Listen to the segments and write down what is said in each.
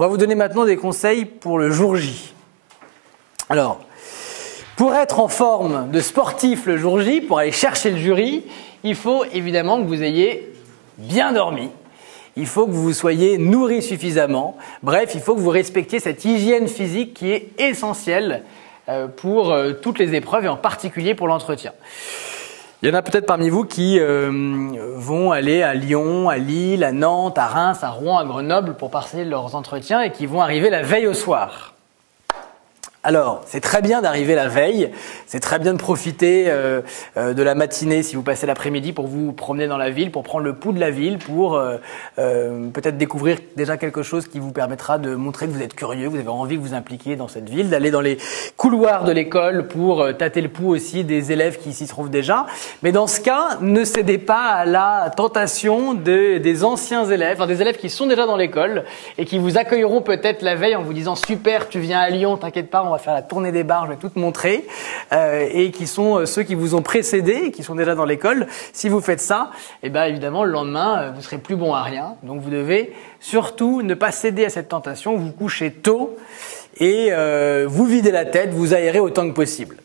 On va vous donner maintenant des conseils pour le jour J. Alors, pour être en forme de sportif le jour J, pour aller chercher le jury, il faut évidemment que vous ayez bien dormi. Il faut que vous vous soyez nourri suffisamment. Bref, il faut que vous respectiez cette hygiène physique qui est essentielle pour toutes les épreuves et en particulier pour l'entretien. Il y en a peut-être parmi vous qui vont aller à Lyon, à Lille, à Nantes, à Reims, à Rouen, à Grenoble pour passer leurs entretiens et qui vont arriver la veille au soir. Alors, c'est très bien d'arriver la veille, c'est très bien de profiter de la matinée si vous passez l'après-midi pour vous promener dans la ville, pour prendre le pouls de la ville, pour peut-être découvrir déjà quelque chose qui vous permettra de montrer que vous êtes curieux, vous avez envie de vous impliquer dans cette ville, d'aller dans les couloirs de l'école pour tâter le pouls aussi des élèves qui s'y trouvent déjà. Mais dans ce cas, ne cédez pas à la tentation des anciens élèves, enfin des élèves qui sont déjà dans l'école et qui vous accueilleront peut-être la veille en vous disant « Super, tu viens à Lyon, t'inquiète pas, on va faire la tournée des bars, je vais tout te montrer, et qui sont ceux qui vous ont précédés, qui sont déjà dans l'école. Si vous faites ça, eh bien, évidemment, le lendemain, vous serez plus bon à rien. Donc, vous devez surtout ne pas céder à cette tentation, vous coucher tôt et vous vider la tête, vous aérer autant que possible.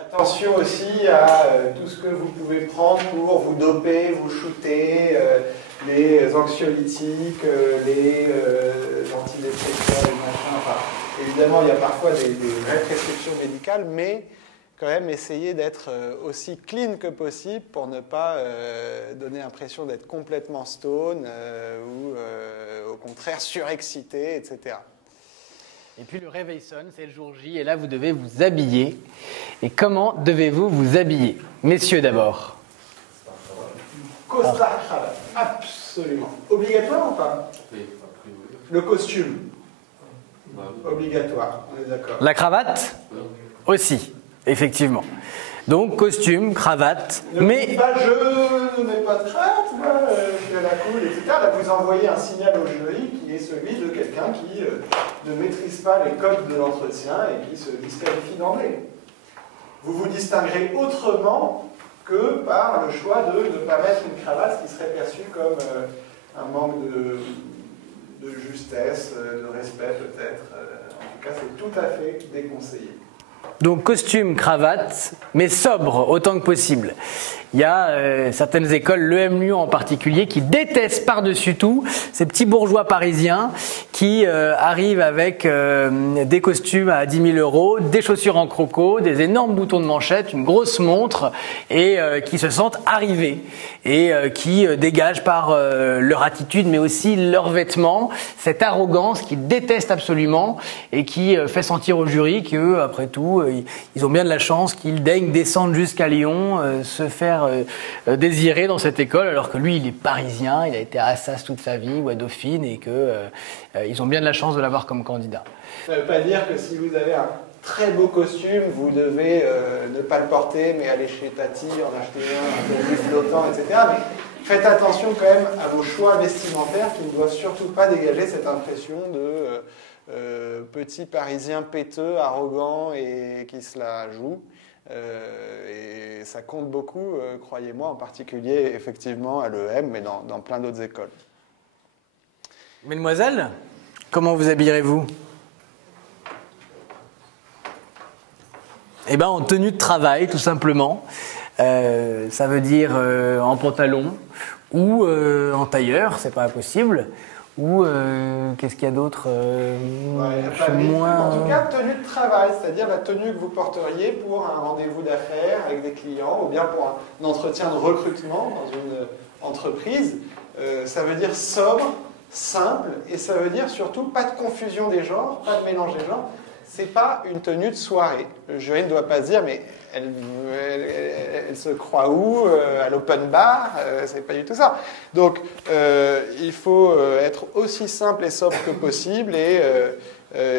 Attention aussi à tout ce que vous pouvez prendre pour vous doper, vous shooter, les anxiolytiques, les antidépresseurs, les machins, enfin... Évidemment, il y a parfois des vraies prescriptions médicales, mais quand même essayer d'être aussi clean que possible pour ne pas donner l'impression d'être complètement stone ou au contraire surexcité, etc. Et puis le réveil sonne, c'est le jour J, et là vous devez vous habiller. Et comment devez-vous vous habiller? Messieurs d'abord. Costard cravate, absolument. Obligatoire ou pas? Oui, a priori. Le costume? Obligatoire, on est d'accord. La cravate? Aussi, effectivement. Donc costume, cravate, mais... Dites pas je n'ai pas de cravate, moi je suis à la cool, etc. Là vous envoyez un signal au jury qui est celui de quelqu'un qui ne maîtrise pas les codes de l'entretien et qui se disqualifie d'emblée. Vous vous distinguerez autrement que par le choix de ne pas mettre une cravate, ce qui serait perçu comme un manque de justesse, de respect peut-être. En tout cas, c'est tout à fait déconseillé. Donc costume, cravate, mais sobre autant que possible. Il y a certaines écoles, l'EM Lyon en particulier, qui détestent par-dessus tout ces petits bourgeois parisiens qui arrivent avec des costumes à 10 000 €, des chaussures en croco, des énormes boutons de manchette, une grosse montre et qui se sentent arrivés et qui dégagent par leur attitude mais aussi leurs vêtements cette arrogance qu'ils détestent absolument et qui fait sentir au jury qu'eux, après tout, ils ont bien de la chance qu'ils daignent descendre jusqu'à Lyon, se faire désirer dans cette école, alors que lui, il est parisien, il a été à Assas toute sa vie ou à Dauphine, et qu'ils ont bien de la chance de l'avoir comme candidat. Ça ne veut pas dire que si vous avez un très beau costume, vous devez ne pas le porter, mais aller chez Tati, en acheter un peu plus flottant, etc. Mais faites attention quand même à vos choix vestimentaires qui ne doivent surtout pas dégager cette impression de petit parisien péteux, arrogant et qui se la joue. Et ça compte beaucoup, croyez-moi, en particulier effectivement à l'EM, mais dans plein d'autres écoles. Mesdemoiselles, comment vous habillerez-vous? Eh bien, en tenue de travail, tout simplement. Ça veut dire en pantalon ou en tailleur, c'est pas impossible. Ou qu'est-ce qu'il y a d'autre En tout cas, tenue de travail, c'est-à-dire la tenue que vous porteriez pour un rendez-vous d'affaires avec des clients ou bien pour un entretien de recrutement dans une entreprise. Ça veut dire sobre, simple, et ça veut dire surtout pas de confusion des genres, pas de mélange des genres. C'est pas une tenue de soirée. Le jury ne doit pas se dire, mais elle se croit où à l'open bar, c'est pas du tout ça. Donc, il faut être aussi simple et sobre que possible et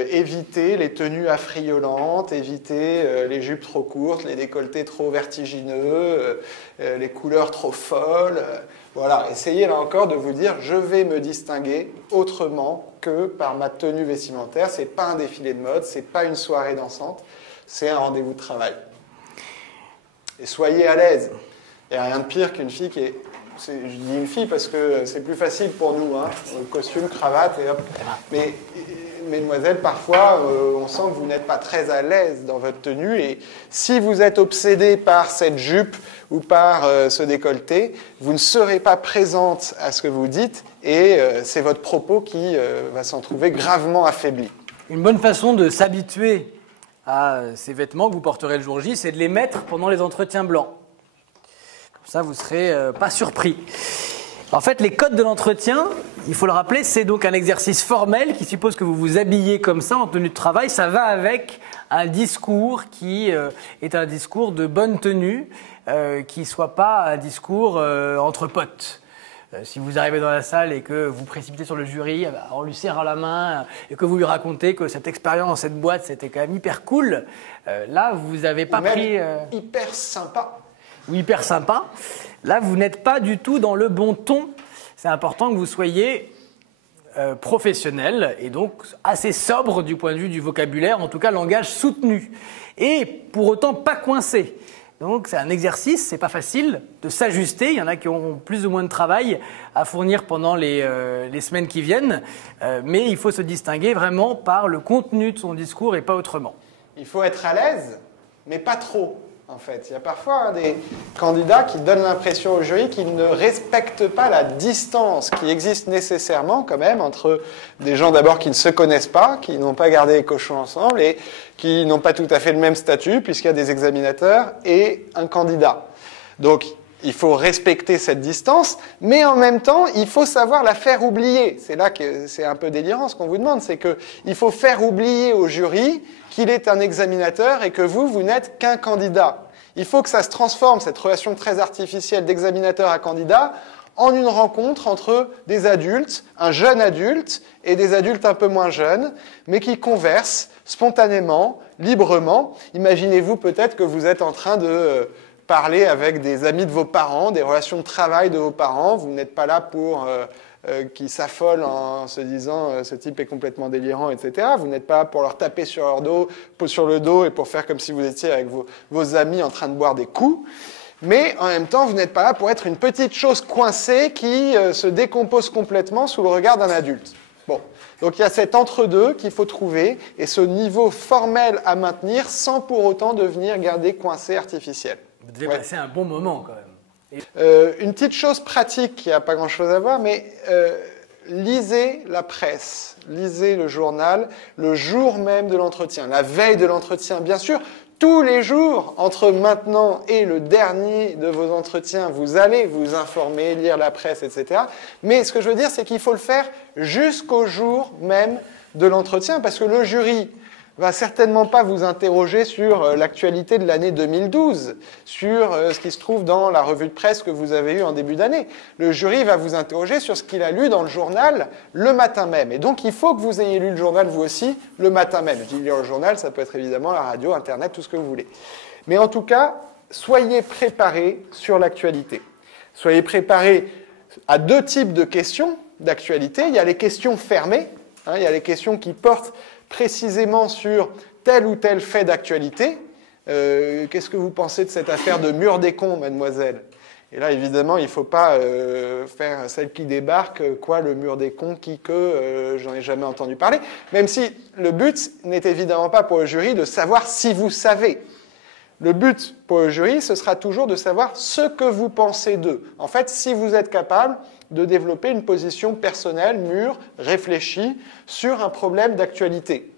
éviter les tenues affriolantes, éviter les jupes trop courtes, les décolletés trop vertigineux, les couleurs trop folles. Voilà, essayez là encore de vous dire, je vais me distinguer autrement que par ma tenue vestimentaire. C'est pas un défilé de mode, c'est pas une soirée dansante, c'est un rendez-vous de travail. Et soyez à l'aise. Il n'y a rien de pire qu'une fille qui est je dis une fille parce que c'est plus facile pour nous, hein, costume, cravate et hop. Mais mesdemoiselles, parfois, on sent que vous n'êtes pas très à l'aise dans votre tenue et si vous êtes obsédé par cette jupe ou par ce décolleté, vous ne serez pas présente à ce que vous dites et c'est votre propos qui va s'en trouver gravement affaibli. Une bonne façon de s'habituer à ces vêtements que vous porterez le jour J, c'est de les mettre pendant les entretiens blancs. Comme ça, vous ne serez pas surpris. En fait, les codes de l'entretien, il faut le rappeler, c'est donc un exercice formel qui suppose que vous vous habillez comme ça en tenue de travail. Ça va avec un discours qui est un discours de bonne tenue, qui ne soit pas un discours entre potes. Si vous arrivez dans la salle et que vous précipitez sur le jury en lui serrant la main et que vous lui racontez que cette expérience dans cette boîte, c'était quand même hyper cool, là, vous n'avez pas pris... hyper sympa. Ou hyper sympa. Là, vous n'êtes pas du tout dans le bon ton. C'est important que vous soyez professionnel et donc assez sobre du point de vue du vocabulaire, en tout cas langage soutenu. Et pour autant pas coincé. Donc c'est un exercice, c'est pas facile de s'ajuster. Il y en a qui auront plus ou moins de travail à fournir pendant les semaines qui viennent. Mais il faut se distinguer vraiment par le contenu de son discours et pas autrement. Il faut être à l'aise, mais pas trop. En fait, il y a parfois des candidats qui donnent l'impression au jury qu'ils ne respectent pas la distance qui existe nécessairement quand même entre des gens d'abord qui ne se connaissent pas, qui n'ont pas gardé les cochons ensemble et qui n'ont pas tout à fait le même statut puisqu'il y a des examinateurs et un candidat. Donc, il faut respecter cette distance, mais en même temps, il faut savoir la faire oublier. C'est là que c'est un peu délirant ce qu'on vous demande, c'est qu'il faut faire oublier au jury qu'il est un examinateur et que vous n'êtes qu'un candidat. Il faut que ça se transforme, cette relation très artificielle d'examinateur à candidat, en une rencontre entre des adultes, un jeune adulte et des adultes un peu moins jeunes, mais qui conversent spontanément, librement. Imaginez-vous peut-être que vous êtes en train de parler avec des amis de vos parents, des relations de travail de vos parents. Vous n'êtes pas là pour qu'ils s'affolent en se disant ce type est complètement délirant, etc. Vous n'êtes pas là pour leur taper sur le dos et pour faire comme si vous étiez avec vos amis en train de boire des coups. Mais en même temps, vous n'êtes pas là pour être une petite chose coincée qui se décompose complètement sous le regard d'un adulte. Bon. Donc il y a cet entre-deux qu'il faut trouver et ce niveau formel à maintenir sans pour autant devenir gardé coincé artificiel. Vous devez passer un bon moment quand même. Une petite chose pratique qui n'a pas grand-chose à voir, mais lisez la presse, lisez le journal le jour même de l'entretien, la veille de l'entretien, bien sûr. Tous les jours, entre maintenant et le dernier de vos entretiens, vous allez vous informer, lire la presse, etc. Mais ce que je veux dire, c'est qu'il faut le faire jusqu'au jour même de l'entretien, parce que le jury va certainement pas vous interroger sur l'actualité de l'année 2012, sur ce qui se trouve dans la revue de presse que vous avez eue en début d'année. Le jury va vous interroger sur ce qu'il a lu dans le journal le matin même. Et donc, il faut que vous ayez lu le journal, vous aussi, le matin même. Je dis lire le journal, ça peut être évidemment la radio, Internet, tout ce que vous voulez. Mais en tout cas, soyez préparés sur l'actualité. Soyez préparés à deux types de questions d'actualité. Il y a les questions fermées, il y a les questions qui portent précisément sur tel ou tel fait d'actualité. Qu'est-ce que vous pensez de cette affaire de mur des cons, mademoiselle? Et là, évidemment, il ne faut pas faire celle qui débarque, quoi, le mur des cons, qui que, j'en ai jamais entendu parler. Même si le but n'est évidemment pas pour le jury de savoir si vous savez. Le but pour le jury, ce sera toujours de savoir ce que vous pensez d'eux. En fait, si vous êtes capable de développer une position personnelle, mûre, réfléchie, sur un problème d'actualité.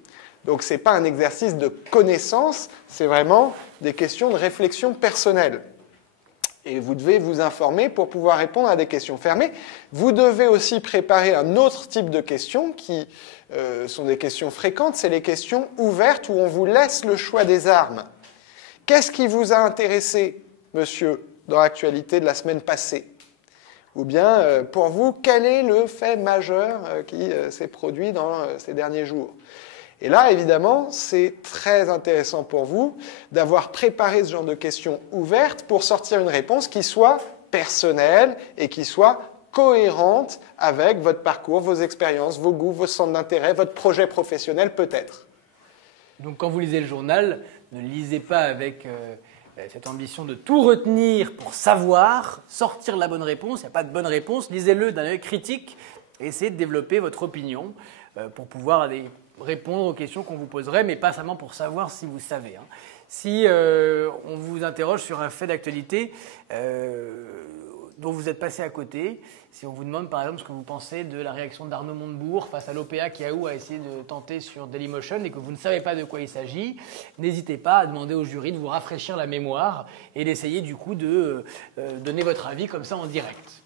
Donc, ce n'est pas un exercice de connaissance, c'est vraiment des questions de réflexion personnelle. Et vous devez vous informer pour pouvoir répondre à des questions fermées. Vous devez aussi préparer un autre type de questions qui sont des questions fréquentes, c'est les questions ouvertes où on vous laisse le choix des armes. Qu'est-ce qui vous a intéressé, monsieur, dans l'actualité de la semaine passée ? Ou bien, pour vous, quel est le fait majeur qui s'est produit dans ces derniers jours? Et là, évidemment, c'est très intéressant pour vous d'avoir préparé ce genre de questions ouvertes pour sortir une réponse qui soit personnelle et qui soit cohérente avec votre parcours, vos expériences, vos goûts, vos centres d'intérêt, votre projet professionnel peut-être. Donc quand vous lisez le journal, ne lisez pas avec cette ambition de tout retenir pour savoir, sortir la bonne réponse. Il n'y a pas de bonne réponse. Lisez-le d'un œil critique et essayez de développer votre opinion pour pouvoir répondre aux questions qu'on vous poserait, mais pas seulement pour savoir si vous savez. Si on vous interroge sur un fait d'actualité dont vous êtes passé à côté, si on vous demande par exemple ce que vous pensez de la réaction d'Arnaud Montebourg face à l'OPA qui a essayé de tenter sur Dailymotion et que vous ne savez pas de quoi il s'agit, n'hésitez pas à demander au jury de vous rafraîchir la mémoire et d'essayer du coup de donner votre avis comme ça en direct.